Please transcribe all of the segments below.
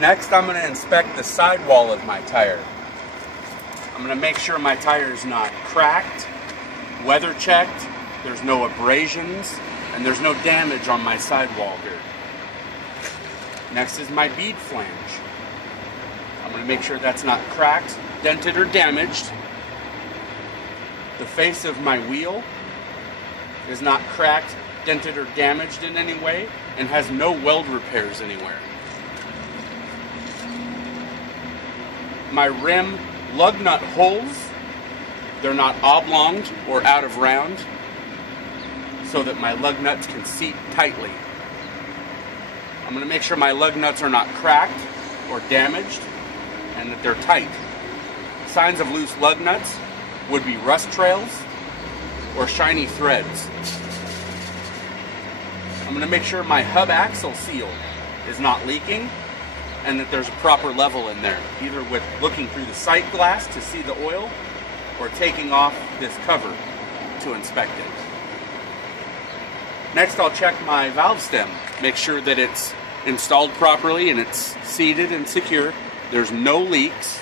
Next, I'm going to inspect the sidewall of my tire. I'm going to make sure my tire is not cracked, weather checked, there's no abrasions, and there's no damage on my sidewall here. Next is my bead flange. I'm going to make sure that's not cracked, dented, or damaged. The face of my wheel is not cracked, dented, or damaged in any way, and has no weld repairs anywhere. My rim lug nut holes, they're not oblonged or out of round, so that my lug nuts can seat tightly. I'm going to make sure my lug nuts are not cracked or damaged, and that they're tight. Signs of loose lug nuts would be rust trails or shiny threads. I'm going to make sure my hub axle seal is not leaking and that there's a proper level in there, either with looking through the sight glass to see the oil or taking off this cover to inspect it. Next, I'll check my valve stem, make sure that it's installed properly and it's seated and secure. There's no leaks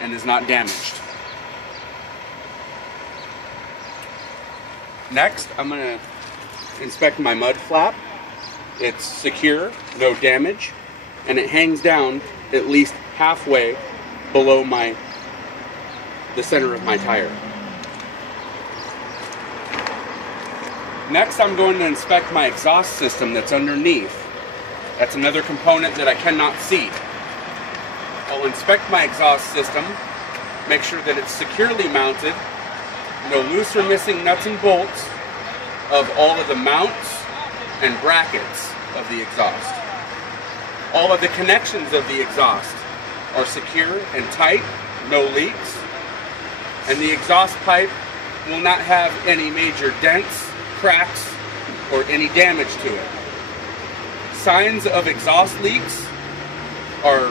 and is not damaged. Next, I'm going to inspect my mud flap. It's secure, no damage, and it hangs down at least halfway below the center of my tire. Next, I'm going to inspect my exhaust system that's underneath. That's another component that I cannot see. I'll inspect my exhaust system, make sure that it's securely mounted, no loose or missing nuts and bolts of all of the mounts and brackets of the exhaust. All of the connections of the exhaust are secure and tight, no leaks, and the exhaust pipe will not have any major dents, cracks, or any damage to it. Signs of exhaust leaks are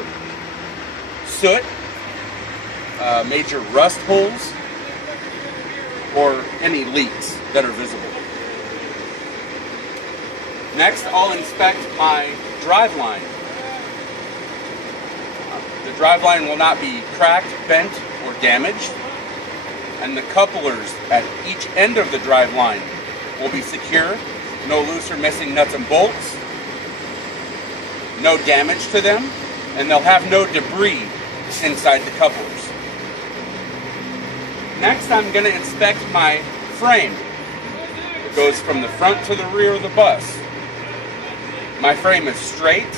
soot, major rust holes, or any leaks that are visible. Next, I'll inspect my drive line. The drive line will not be cracked, bent, or damaged, and the couplers at each end of the drive line will be secure, no loose or missing nuts and bolts, no damage to them, and they'll have no debris inside the couplers. Next, I'm going to inspect my frame. It goes from the front to the rear of the bus. My frame is straight,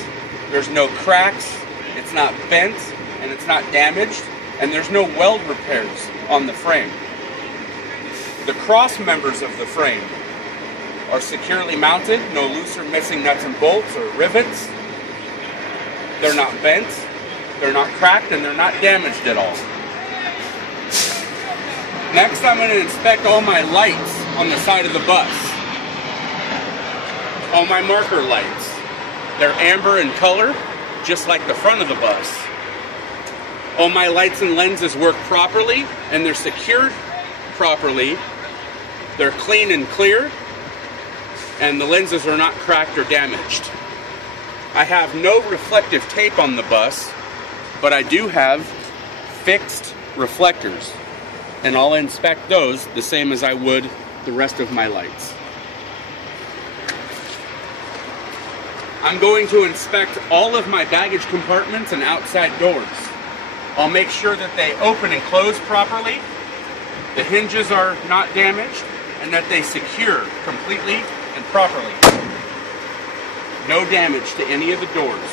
there's no cracks, it's not bent, and it's not damaged, and there's no weld repairs on the frame. The cross members of the frame are securely mounted, no loose or missing nuts and bolts or rivets. They're not bent, they're not cracked, and they're not damaged at all. Next, I'm going to inspect all my lights on the side of the bus. All my marker lights. They're amber in color, just like the front of the bus. All my lights and lenses work properly, and they're secured properly. They're clean and clear, and the lenses are not cracked or damaged. I have no reflective tape on the bus, but I do have fixed reflectors, and I'll inspect those the same as I would the rest of my lights. I'm going to inspect all of my baggage compartments and outside doors. I'll make sure that they open and close properly, the hinges are not damaged, and that they secure completely and properly. No damage to any of the doors.